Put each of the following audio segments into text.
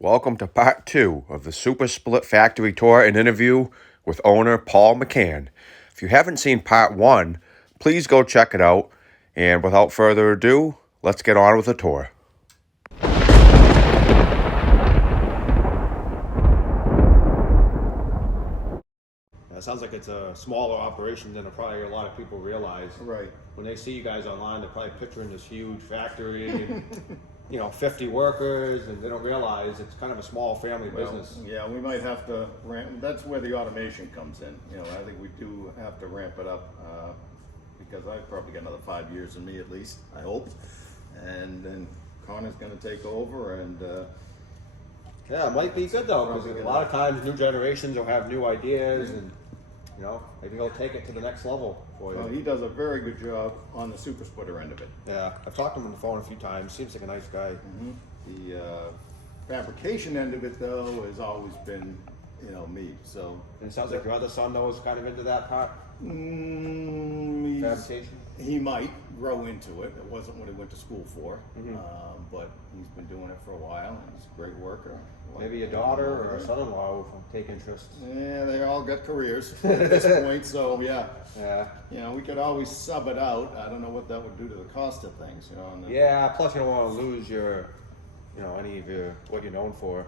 Welcome to part 2 of the SuperSplit factory tour and interview with owner Paul McCann. If you haven't seen part 1, please go check it out. And without further ado, let's get on with the tour. It sounds like it's a smaller operation than probably a lot of people realize. Right. When they see you guys online, they're probably picturing this huge factory and 50 workers, and they don't realize it's kind of a small family business. Yeah, we might have to ramp. That's where the automation comes in. I think we do have to ramp it up because I've probably got another 5 years in me at least. I hope, and then Connor's going to take over, and Yeah, it might be good though, because a lot of times new generations will have new ideas, and maybe he'll take it to the next level for you. well, he does a very good job on the SuperSplitter end of it. Yeah, I've talked to him on the phone a few times. Seems like a nice guy. The fabrication end of it though has always been, me. So And it sounds like your other son though is kind of into that part, fabrication. he might grow into it. It wasn't what he went to school for, but he's been doing it for a while, and he's a great worker. Maybe a daughter or a son-in-law will take interest. Yeah, they all got careers at this point, so yeah. Yeah. We could always sub it out. I don't know what that would do to the cost of things, Yeah. Plus, you don't want to lose your, any of your what you're known for.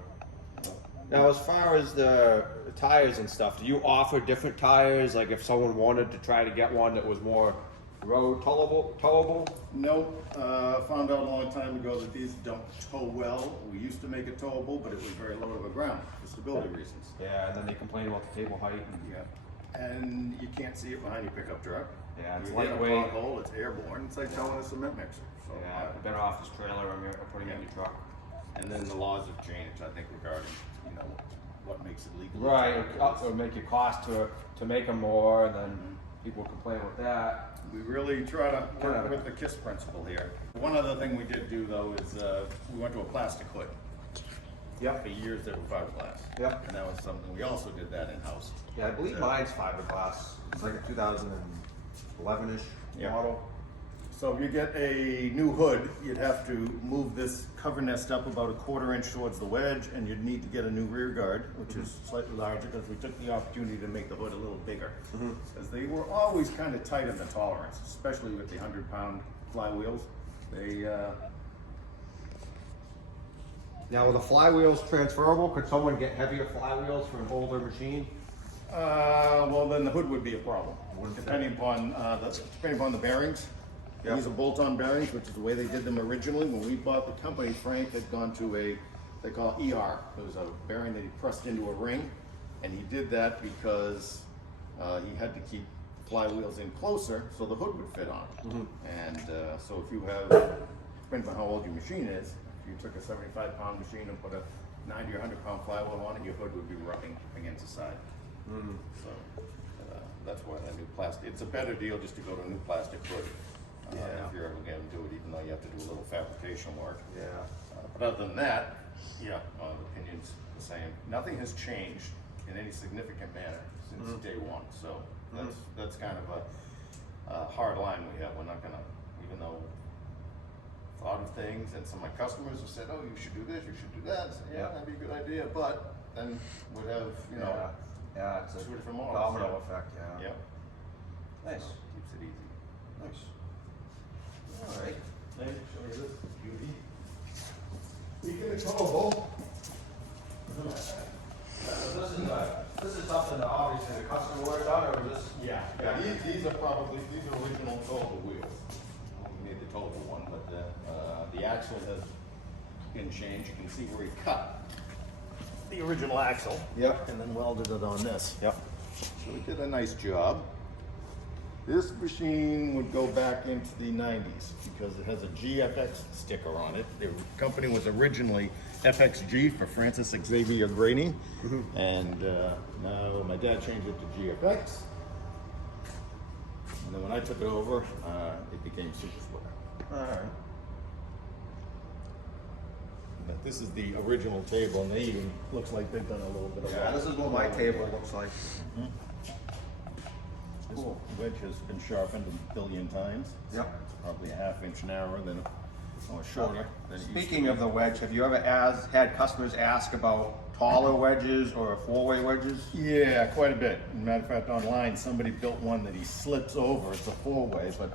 Now, as far as the tires and stuff, do you offer different tires? Like, if someone wanted to try to get one that was more road towable? Nope. Found out a long time ago that these don't tow well. We used to make it towable, but it was very low to the ground for stability reasons. Yeah, and then they complain about the table height. And you can't see it behind your pickup truck. Yeah, it's You hit a lightweight. pothole, it's airborne. It's like towing a cement mixer. So, Yeah, better off this trailer or putting it in your truck. And then the laws have changed, I think, regarding what makes it legal. Right, or make it cost to make them more, and then people complain about that. We really try to work with the KISS principle here. One other thing we did do though is we went to a plastic hood. Yep. For years they were fiberglass. Yep. And that was something, we also did that in-house. Yeah, I believe mine's fiberglass. It's like a 2011-ish model. So if you get a new hood, you'd have to move this cover nest up about a 1/4 inch towards the wedge, and you'd need to get a new rear guard, which is slightly larger because we took the opportunity to make the hood a little bigger. Because they were always kind of tight in the tolerance, especially with the 100-pound flywheels. They Now, are the flywheels transferable? Could someone get heavier flywheels for an older machine? well, then the hood would be a problem, depending upon the bearings. Yep. These are bolt-on bearings, which is the way they did them originally. When we bought the company, Frank had gone to they call ER. It was a bearing that he pressed into a ring, and he did that because he had to keep flywheels in closer so the hood would fit on. And so if you have, depends on how old your machine is, if you took a 75-pound machine and put a 90 or 100-pound flywheel on it, your hood would be rubbing against the side. So that's why that new plastic, it's a better deal just to go to a new plastic hood. If you're ever going to do it, even though you have to do a little fabrication work. Yeah. But other than that, the opinion's the same. Nothing has changed in any significant manner since day one. So that's kind of a hard line we have. We're not going to, even though thought of things, and some of my customers have said, "Oh, you should do this, you should do that." I said, yeah, that'd be a good idea, but then we'd have it's a two different models. domino effect. Yeah. Nice. Keeps it easy. Nice. All right. Let me show you this beauty. Speaking of towable, This is something that obviously the customer worked on, or just these are original towable wheels. We made the towable one, but the axle has been changed. You can see where he cut the original axle. Yep. And then welded it on this. Yep. So we did a nice job. This machine would go back into the 90s because it has a GFX sticker on it. The company was originally FXG for Francis Xavier Grading, and now my dad changed it to GFX. And then when I took it over, it became SuperSplitter. All right. But this is the original table, and they even looks like they've done a little bit of Yeah, this is what my table looks like. This wedge has been sharpened a billion times. Yep. It's probably a 1/2 inch narrower than or shorter than it used to Speaking be. of the wedge, have you ever had customers ask about taller wedges or four-way wedges? Yeah, quite a bit. As a matter of fact, online, somebody built one that he slips over. It's a four-way, but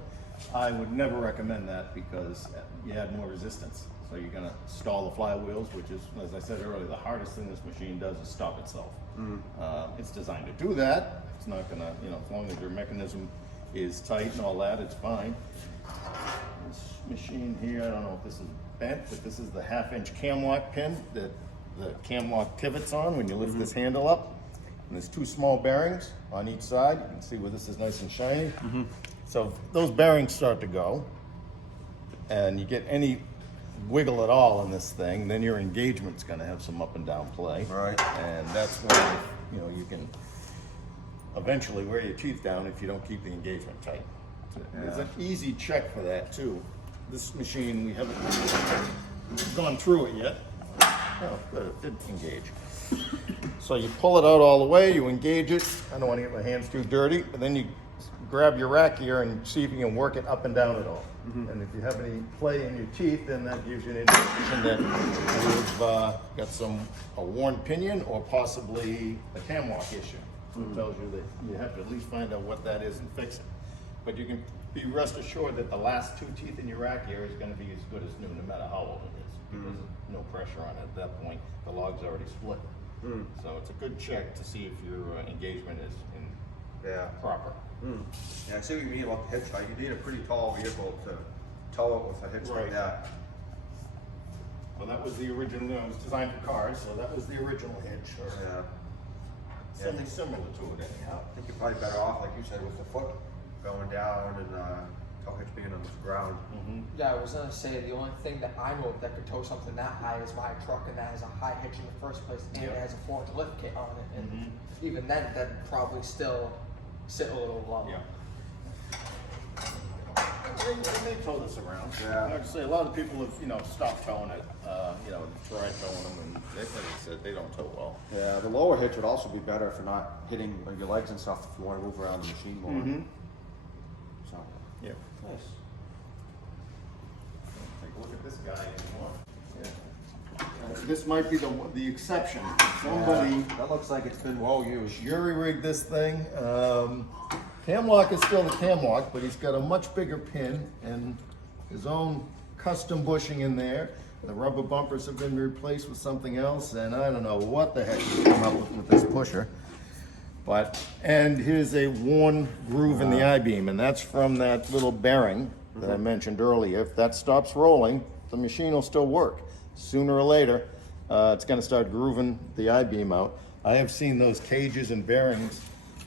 I would never recommend that because you add more resistance. So you're gonna stall the flywheels, which is, as I said earlier, the hardest thing this machine does is stop itself. It's designed to do that. It's not gonna, you know, as long as your mechanism is tight and all that, it's fine. This machine here, I don't know if this is bent, but this is the 1/2-inch cam lock pin that the cam lock pivots on when you lift this handle up. And there's 2 small bearings on each side. You can see where this is nice and shiny. So if those bearings start to go, and you get any wiggle at all in this thing, then your engagement's gonna have some up and down play. Right. And that's when, you know, you can eventually wear your teeth down if you don't keep the engagement tight. There's an easy check for that too. This machine, we haven't gone through it yet. Oh, good, it did engage. So you pull it out all the way, you engage it. I don't want to get my hands too dirty, but then you grab your rack here and see if you can work it up and down at all. And if you have any play in your teeth, then that gives you an indication that you've got a worn pinion or possibly a cam lock issue. So it tells you that you have to at least find out what that is and fix it. But you can be rest assured that the last 2 teeth in your rack here is going to be as good as new, no matter how old it is, because there's no pressure on it at that point. The log's already split. So it's a good check to see if your engagement is proper. Yeah, I see what you mean about the hitch height. You need a pretty tall vehicle to tow it with a hitch like that. Well, that was the original, it was designed for cars, so that was the original hitch, or something similar to it anyhow. I think you're probably better off, like you said, with the foot going down and tow hitch being on the ground. Yeah, I was gonna say the only thing that I know that could tow something that high is my truck, and that has a high hitch in the first place, and it has a 4-inch lift kit on it, and even then, that'd probably still sit a little low. Yeah. They tow this around. Yeah. Like I say, a lot of people have, you know, stopped towing it, you know, tried towing them, and they, like I said, they don't tow well. Yeah, the lower hitch would also be better for not hitting your legs and stuff if you want to move around the machine more. So, Yeah. nice. Take a look at this guy anymore. This might be the exception. Somebody That looks like it's been well used. jury-rigged this thing. Cam lock is still the cam lock, but he's got a much bigger pin and his own custom bushing in there. The rubber bumpers have been replaced with something else, and I don't know what the heck he's come up with this pusher. And here's a worn groove in the I-beam, and that's from that little bearing that I mentioned earlier. If that stops rolling, the machine will still work. Sooner or later, it's gonna start grooving the I-beam out. I have seen those cages and bearings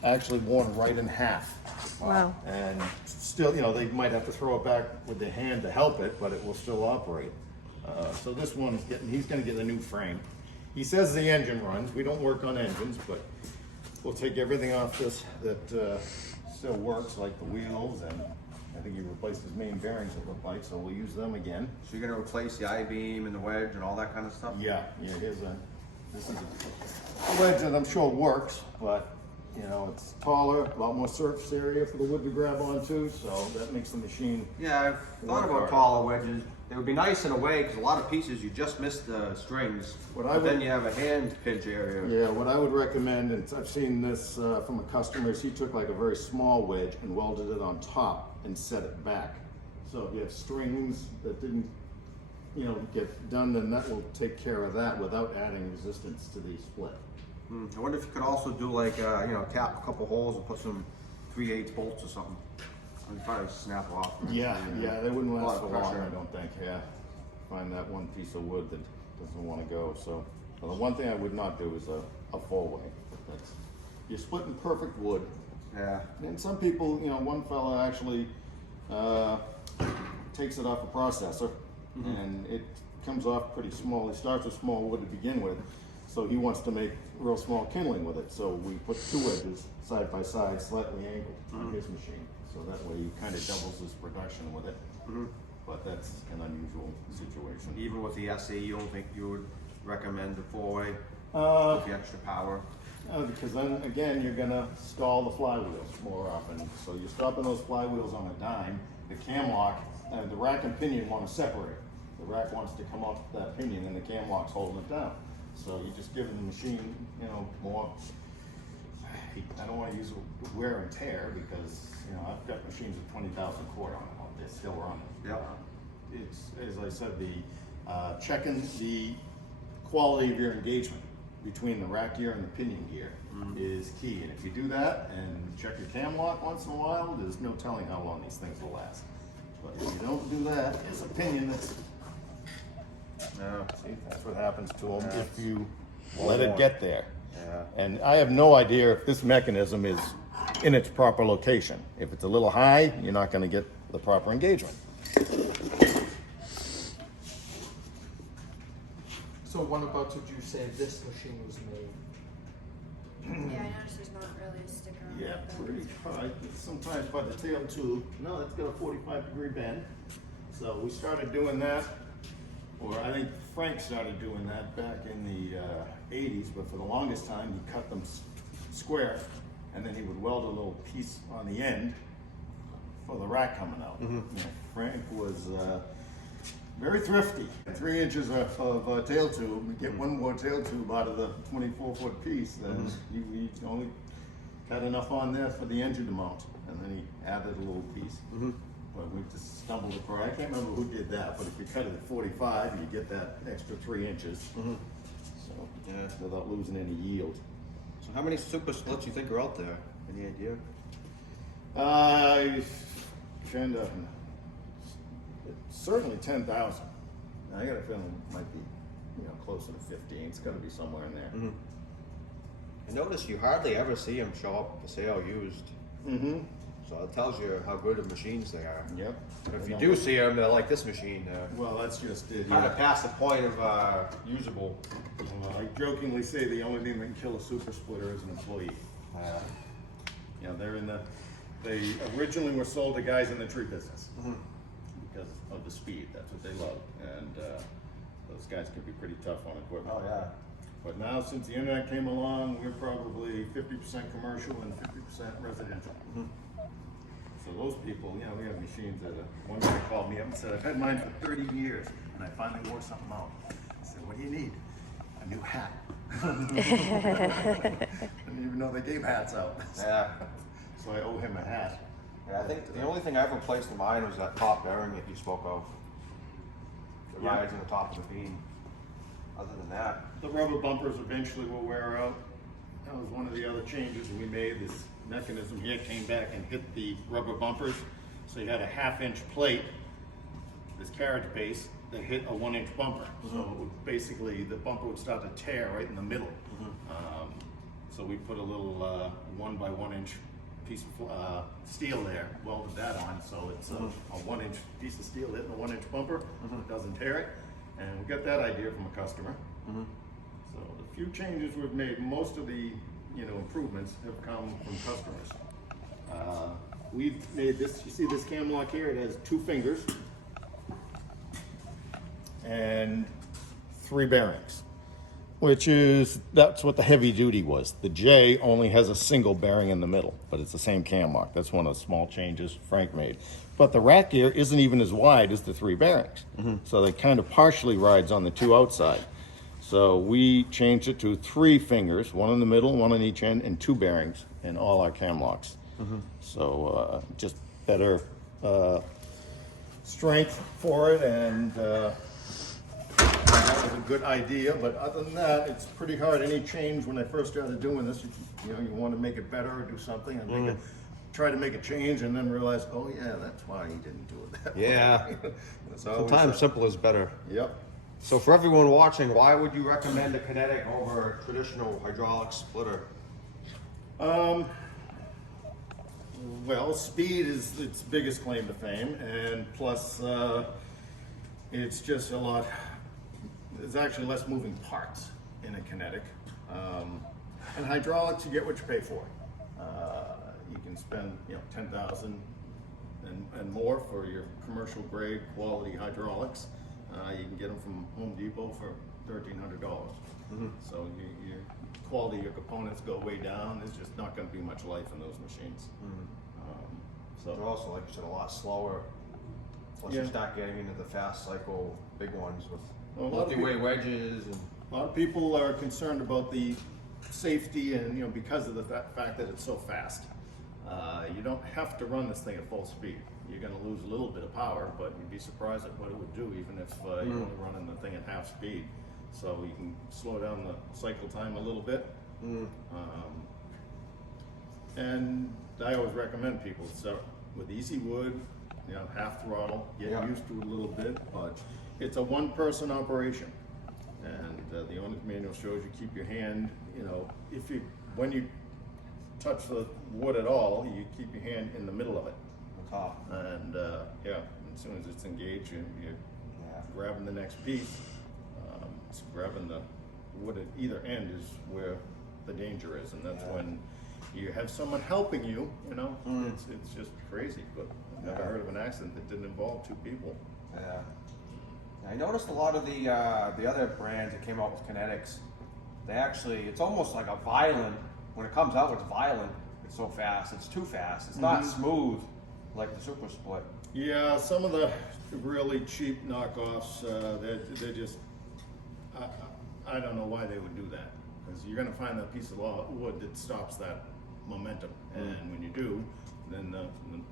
actually worn right in half. Wow. And still, you know, they might have to throw it back with their hand to help it, but it will still operate. So this one's he's gonna get a new frame. He says the engine runs. We don't work on engines, but we'll take everything off this that still works, like the wheels, and I think he replaced his main bearings, it looked like, so we'll use them again. So you're gonna replace the I-beam and the wedge and all that kind of stuff? Yeah, this is a wedge that I'm sure works, but you know, it's taller, a lot more surface area for the wood to grab onto, so that makes the machine. Yeah, I've thought about taller wedges. They would be nice in a way because a lot of pieces you just miss the strings, but then you have a hand pinch area. Yeah, what I would recommend, and I've seen this from a customer, is he took like a very small wedge and welded it on top and set it back. So if you have strings that didn't, you know, get done, then that will take care of that without adding resistance to the split. I wonder if you could also do like, you know, cap a couple holes and put some 3/8 bolts or something. I'd probably snap off. Yeah, they wouldn't A lot last of for long, pressure. I don't think, yeah. Find that one piece of wood that doesn't want to go, so. Well, the one thing I would not do is a four-way. You're splitting perfect wood. Yeah. And some people, you know, one fella actually takes it off a processor, and it comes off pretty small. He starts with small wood to begin with, so he wants to make real small kindling with it. So we put 2 wedges side by side, slightly angled on his machine. So that way he kind of doubles his production with it. But that's an unusual situation. Even with the SE, you don't think you would recommend the 4-way with the extra power? Because then again, you're gonna stall the flywheels more often. So you're stopping those flywheels on a dime. The cam lock, the rack and pinion want to separate. the rack wants to come off that pinion and the cam lock's holding it down. So you just give the machine, you know, more, I don't want to use wear and tear because, you know, I've got machines with 20,000 cord on them, they're still running. Yep. It's, as I said, the checking the quality of your engagement between the rack gear and the pinion gear is key. And if you do that and check your cam lock once in a while, there's no telling how long these things will last. But if you don't do that, it's a pinion that's, see, that's what happens to them if you let it get there. Yeah. And I have no idea if this mechanism is in its proper location. If it's a little high, you're not going to get the proper engagement. So when about did you say this machine was made? Yeah, I noticed there's not really a sticker on Yeah, it. pretty high. Sometimes by the tail tube. No, it's got a 45-degree bend. So we started doing that, or I think Frank started doing that back in the 80s, but for the longest time he cut them square, and then he would weld a little piece on the end for the rack coming out. Yeah, Frank was very thrifty. 3 inches of tail tube, you get one more tail tube out of the 24-foot piece, then he only had enough on there for the engine to mount, and then he added a little piece. But we just stumbled across, I can't remember who did that, but if you cut it at 45, you get that extra 3 inches. So, Yeah. without losing any yield. So how many super splits you think are out there? Any idea? I kind of, certainly 10,000. I got a feeling it might be, you know, closer to 15. It's got to be somewhere in there. I notice you hardly ever see them show up for sale used. So it tells you how good of machines they are. Yep. If you do see them, they're like this machine. Well, that's just it. Kind Yeah. of past the point of usable. I jokingly say the only thing that can kill a super splitter is an employee. You know, they're in the, they originally were sold to guys in the tree business because of the speed. That's what they love. And those guys can be pretty tough on equipment. Oh yeah. But now, since the internet came along, we're probably 50% commercial and 50% residential. So those people, you know, we have machines that one guy called me up and said, I've had mine for 30 years and I finally wore something out. I said, what do you need? A new hat. I didn't even know they gave hats out. Yeah. So I owe him a hat. Yeah, I think the only thing I've replaced in mine was that top bearing that you spoke of. It Yeah. rides on the top of the beam. Other than that, The rubber bumpers eventually will wear out. That was one of the other changes we made. This mechanism here came back and hit the rubber bumpers. So you had a 1/2-inch plate, this carriage base, that hit a 1-inch bumper. So it would basically, the bumper would start to tear right in the middle. So we put a little 1 by 1 inch piece of steel there, welded that on. So it's a 1-inch piece of steel hitting a 1-inch bumper. It doesn't tear it. And we got that idea from a customer. So the few changes we've made, most of the, you know, improvements have come from customers. We've made this, you see this cam lock here, it has 2 fingers and 3 bearings, which is, that's what the heavy duty was. The J only has a single bearing in the middle, but it's the same cam lock. That's one of the small changes Frank made. But the rack gear isn't even as wide as the 3 bearings. So it kind of partially rides on the 2 outside. So we changed it to 3 fingers, 1 in the middle, 1 on each end, and 2 bearings in all our cam locks. So just better strength for it, and that was a good idea. But other than that, it's pretty hard. Any change when I first started doing this, you know, you want to make it better or do something, and make it, try to make a change, and then realize, oh yeah, that's why he didn't do it that way. yeah. That's always Sometimes simple is better. Yep. So for everyone watching, why would you recommend a Kinetic over a traditional hydraulic splitter? Well, speed is its biggest claim to fame, and plus it's just a lot, there's actually less moving parts in a Kinetic. And hydraulics, you get what you pay for. You can spend, you know, $10,000 and more for your commercial grade quality hydraulics. You can get them from Home Depot for $1,300. So your quality of your components go way down. There's just not going to be much life in those machines. They're also, like you said, a lot slower. Once you start getting into the fast cycle big ones with Well, a lot of multi-way wedges and. A lot of people are concerned about the safety and, you know, because of the fact that it's so fast. You don't have to run this thing at full speed. You're gonna lose a little bit of power, but you'd be surprised at what it would do even if you're only running the thing at half speed. So you can slow down the cycle time a little bit. And I always recommend people start with easy wood, you know, half throttle, get used to it a little bit, but it's a one-person operation. And the owner's manual shows you keep your hand, you know, when you touch the wood at all, you keep your hand in the middle of it. Top. And as soon as it's engaged, you're grabbing the next piece. It's grabbing the wood at either end is where the danger is, and that's when you have someone helping you. You know, it's just crazy. But I've never heard of an accident that didn't involve two people. Yeah. I noticed a lot of the other brands that came out with Kinetics, they actually, it's almost like a violent, when it comes out it's violent, it's so fast, it's too fast, it's not smooth like the SuperSplit. Yeah, some of the really cheap knockoffs, they're just, I don't know why they would do that, because you're going to find that piece of wood that stops that momentum, and when you do, then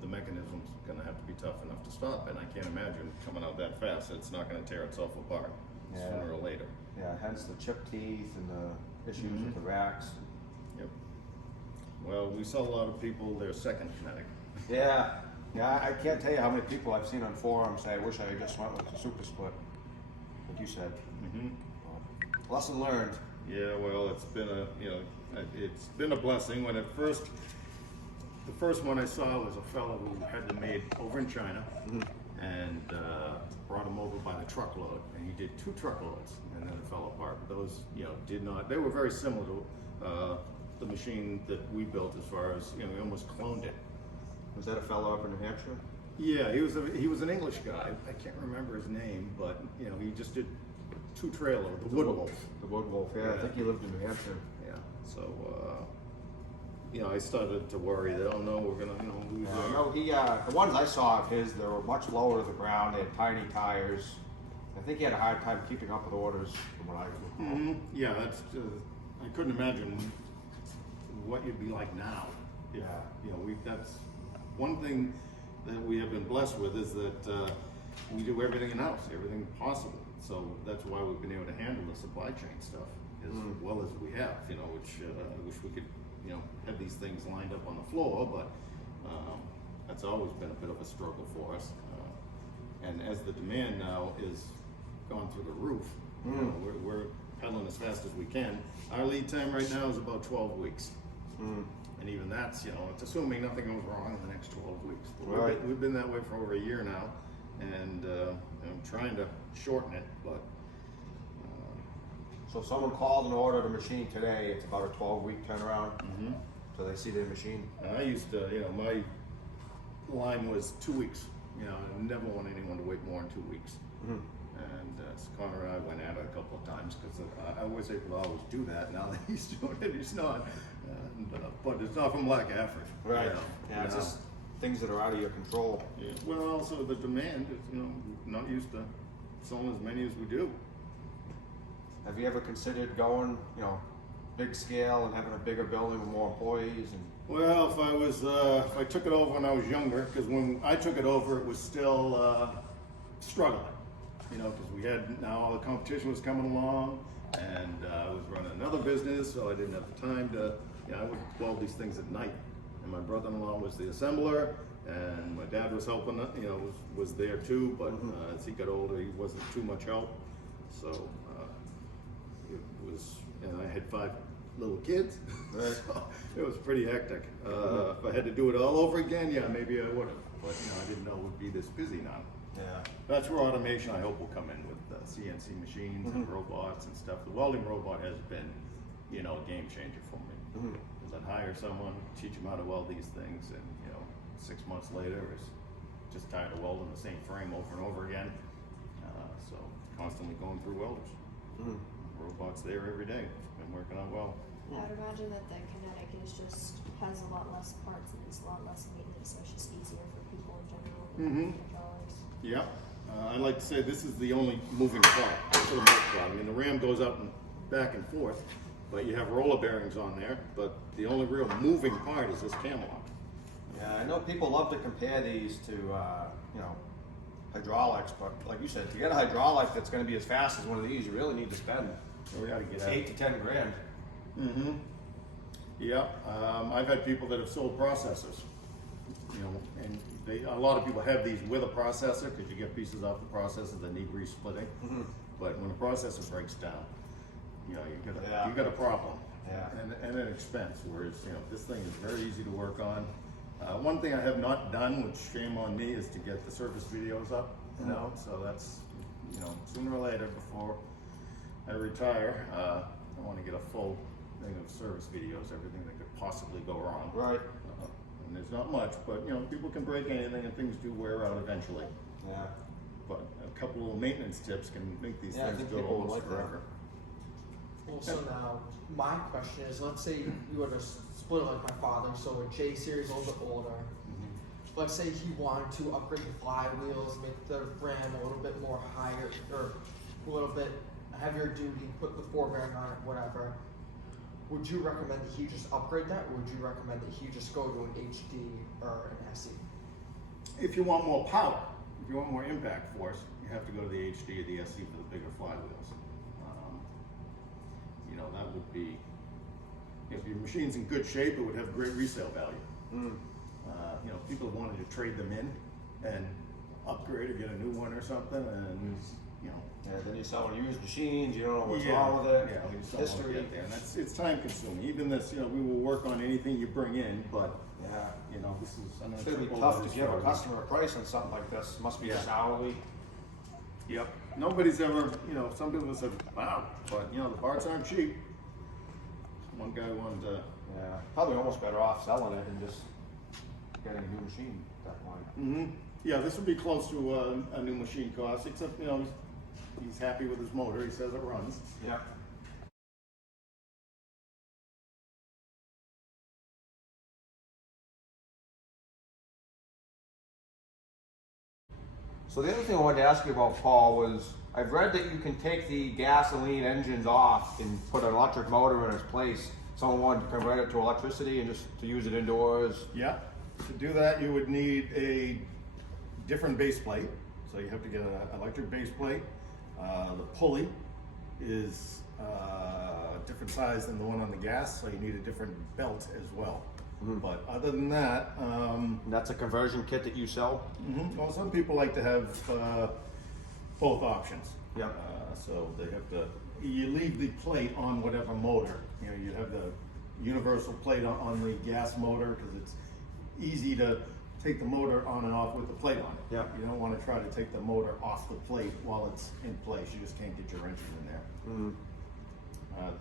the mechanism's going to have to be tough enough to stop, and I can't imagine coming out that fast. It's not going to tear itself apart sooner or later. Yeah, hence the chip teeth and the issues with the racks. Yep. Well, we saw a lot of people their second Kinetic. Yeah, I can't tell you how many people I've seen on forums say, I wish I had just went with the SuperSplit, like you said. Lesson learned. Yeah, well, it's been a blessing. When the first one I saw was a fellow who had them made over in China, and brought them over by the truckload, and he did 2 truckloads, and then it fell apart. But those, did not. They were very similar to the machine that we built, as far as we almost cloned it. Was that a fellow up in New Hampshire? Yeah, he was an English guy. I can't remember his name, but he just did 2 trailer, the Wood Wolf. The Wood Wolf. Yeah, I think he lived in New Hampshire. Yeah. So I started to worry that we're gonna lose. No, the ones I saw of his, they were much lower to the ground. They had tiny tires. I think he had a hard time keeping up with orders, from what I recall. Yeah, that's. I couldn't imagine what you'd be like now. If, that's one thing that we have been blessed with, is that we do everything in house, everything possible. So that's why we've been able to handle the supply chain stuff as well as we have. Which I wish we could have these things lined up on the floor, but that's always been a bit of a struggle for us. And as the demand now is gone through the roof, we're pedaling as fast as we can. Our lead time right now is about 12 weeks. And even that's, it's assuming nothing goes wrong in the next 12 weeks. But we've been that way for over a year now, and I'm trying to shorten it, but. So if someone called and ordered a machine today, it's about a 12-week turnaround. So they see their machine. I used to, my line was 2 weeks. I never want anyone to wait more than 2 weeks. And Connor and I went at it a couple of times, because I always say people always do that. Now that he's doing it, he's not. But it's not from lack of effort. Right. Yeah, it's just things that are out of your control. Yeah. Well, also the demand is, not used to selling as many as we do. Have you ever considered going, big scale and having a bigger building with more employees? And Well, if I took it over when I was younger, because when I took it over, it was still struggling. Because we had, now all the competition was coming along, and I was running another business, so I didn't have the time to, I would weld these things at night. And my brother-in-law was the assembler, and my dad was helping, was there too, but as he got older, he wasn't too much help. So it was, and I had 5 little kids, so it was pretty hectic. If I had to do it all over again, maybe I would have, but I didn't know it would be this busy now. yeah, That's where automation, I hope, will come in with CNC machines and robots and stuff. The welding robot has been, a game changer for me. Because I'd hire someone, teach them how to weld these things, and 6 months later, is just tired of welding the same frame over and over again. So constantly going through welders. Robots there every day. It's been working out well. I would imagine that the Kinetic has a lot less parts and it's a lot less maintenance, so it's just easier for people in general. Yeah. I like to say this is the only moving part for the most part. I mean, the ram goes up and back and forth, but you have roller bearings on there, but the only real moving part is this cam lock. Yeah, I know people love to compare these to, you know, hydraulics, but like you said, to get a hydraulic that's going to be as fast as one of these, you really need to spend So we gotta get out. 8 to 10 grand. Mm-hmm. Yeah, I've had people that have sold processors, you know, and a lot of people have these with a processor because you get pieces off the processor that need resplitting. Mm-hmm. But when a processor breaks down, you know, Yeah. you got a problem. Yeah. And an expense, whereas, you know, this thing is very easy to work on. One thing I have not done, which shame on me, is to get the service videos up, you know, so that's, you know, sooner or later before I retire, I want to get a full thing of service videos, everything that could possibly go wrong. Right. And there's not much, but, you know, people can break anything and things do wear out eventually. Yeah. But a couple of maintenance tips can make these Yeah, I things think go people would almost like that. forever. Well, so now, my question is, let's say you were to split it like my father, so a J series, a little bit older. Let's say he wanted to upgrade the flywheels, make the ram a little bit more higher, or a little bit heavier duty, put the 4-bearing on it, whatever. Would you recommend that he just upgrade that, or would you recommend that he just go to an HD or an SE? If you want more power, if you want more impact force, you have to go to the HD or the SE for the bigger flywheels. You know, that would be, if your machine's in good shape, it would have great resale value. You know, people wanted to trade them in and upgrade or get a new one or something, and you know. Yeah, then you sell used machines, you don't know what's Yeah, wrong with it. Yeah, we just don't want to History. get there, and it's time consuming. Even this, you know, we will work on anything you bring in, but Yeah. you know, this is. I'm It's gonna gonna be triple tough this to give a for- customer a price on something like this. Must be just Yeah. hourly. Yep. Nobody's ever, you know, some people have said, wow, but you know, the parts aren't cheap. One guy wanted to. Yeah. Probably almost better off selling it and just getting a new machine at that point. Mm-hmm. Yeah, this would be close to a new machine cost, except, you know, he's happy with his motor. He says it runs. Yeah. So the other thing I wanted to ask you about, Paul, was I've read that you can take the gasoline engines off and put an electric motor in its place. Someone wanted to convert it to electricity and just to use it indoors. Yeah. To do that, you would need a different base plate. So you have to get an electric base plate. The pulley is a different size than the one on the gas, so you need a different belt as well. But other than that, And that's a conversion kit that you sell? well, some people like to have both options. Yeah. So they have to, you leave the plate on whatever motor. You know, you have the universal plate on the gas motor because it's easy to take the motor on and off with the plate on it. Yeah. You don't want to try to take the motor off the plate while it's in place. You just can't get your wrenches in there.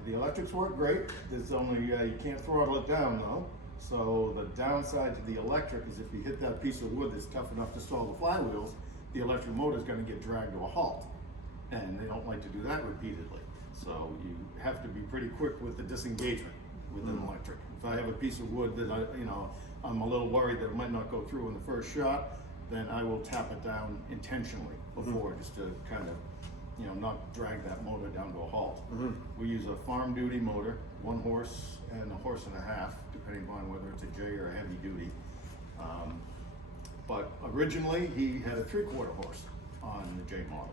The electrics work great. There's only, you can't throttle it down though. So the downside to the electric is if you hit that piece of wood that's tough enough to stall the flywheels, the electric motor is going to get dragged to a halt. And they don't like to do that repeatedly. So you have to be pretty quick with the disengagement with an electric. If I have a piece of wood that I'm a little worried that it might not go through in the first shot, then I will tap it down intentionally before just to kind of, you know, not drag that motor down to a halt. We use a farm duty motor, 1 horse and a horse and a half, depending upon whether it's a J or a heavy duty. But originally he had a 3/4 horse on the J model.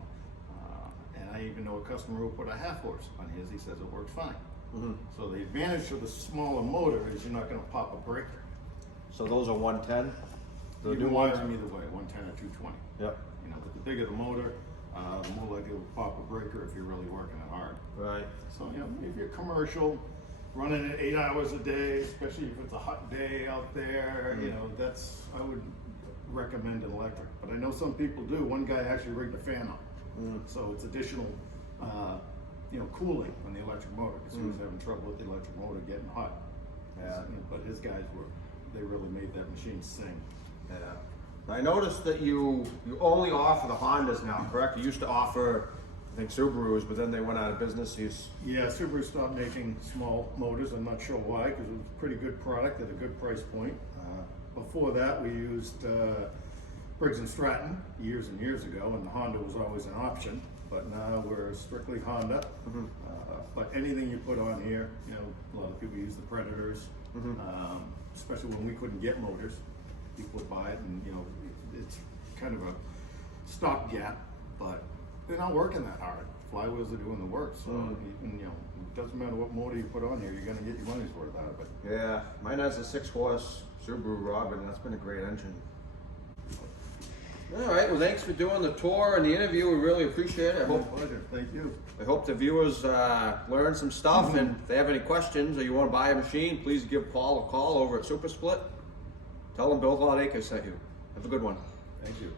And I even know a customer who put a 1/2 horse on his. He says it works fine. So the advantage of the smaller motor is you're not going to pop a breaker. So those are 110? The You new can ones? wire them either way, 110 or 220. Yep. You know, but the bigger the motor, the more likely to pop a breaker if you're really working it hard. Right. So, you know, if you're commercial, running it 8 hours a day, especially if it's a hot day out there, you know, I would recommend an electric. But I know some people do. One guy actually rigged a fan up. So it's additional, you know, cooling on the electric motor because he was having trouble with the electric motor getting hot. Yeah. But his guys they really made that machine sing. Yeah. I noticed that you only offer the Hondas now, correct? You used to offer, I think, Subarus, but then they went out of business. Yeah, Subaru stopped making small motors. I'm not sure why, because it was a pretty good product at a good price point. Before that, we used Briggs and Stratton years and years ago, and the Honda was always an option, but now we're strictly Honda. But anything you put on here, you know, a lot of people use the Predators, especially when we couldn't get motors. People would buy it, and you know, it's kind of a stopgap, but they're not working that hard. Flywheels are doing the work, so you know, it doesn't matter what motor you put on here, you're gonna get your money's worth out of it. Yeah, mine has a 6-horse Subaru Robin. That's been a great engine. All right, well, thanks for doing the tour and the interview. We really appreciate it. My pleasure. Thank you. I hope the viewers learn some stuff, and if they have any questions or you want to buy a machine, please give Paul a call over at SuperSplit. Tell them Bill Hot Acres sent you. Have a good one. Thank you.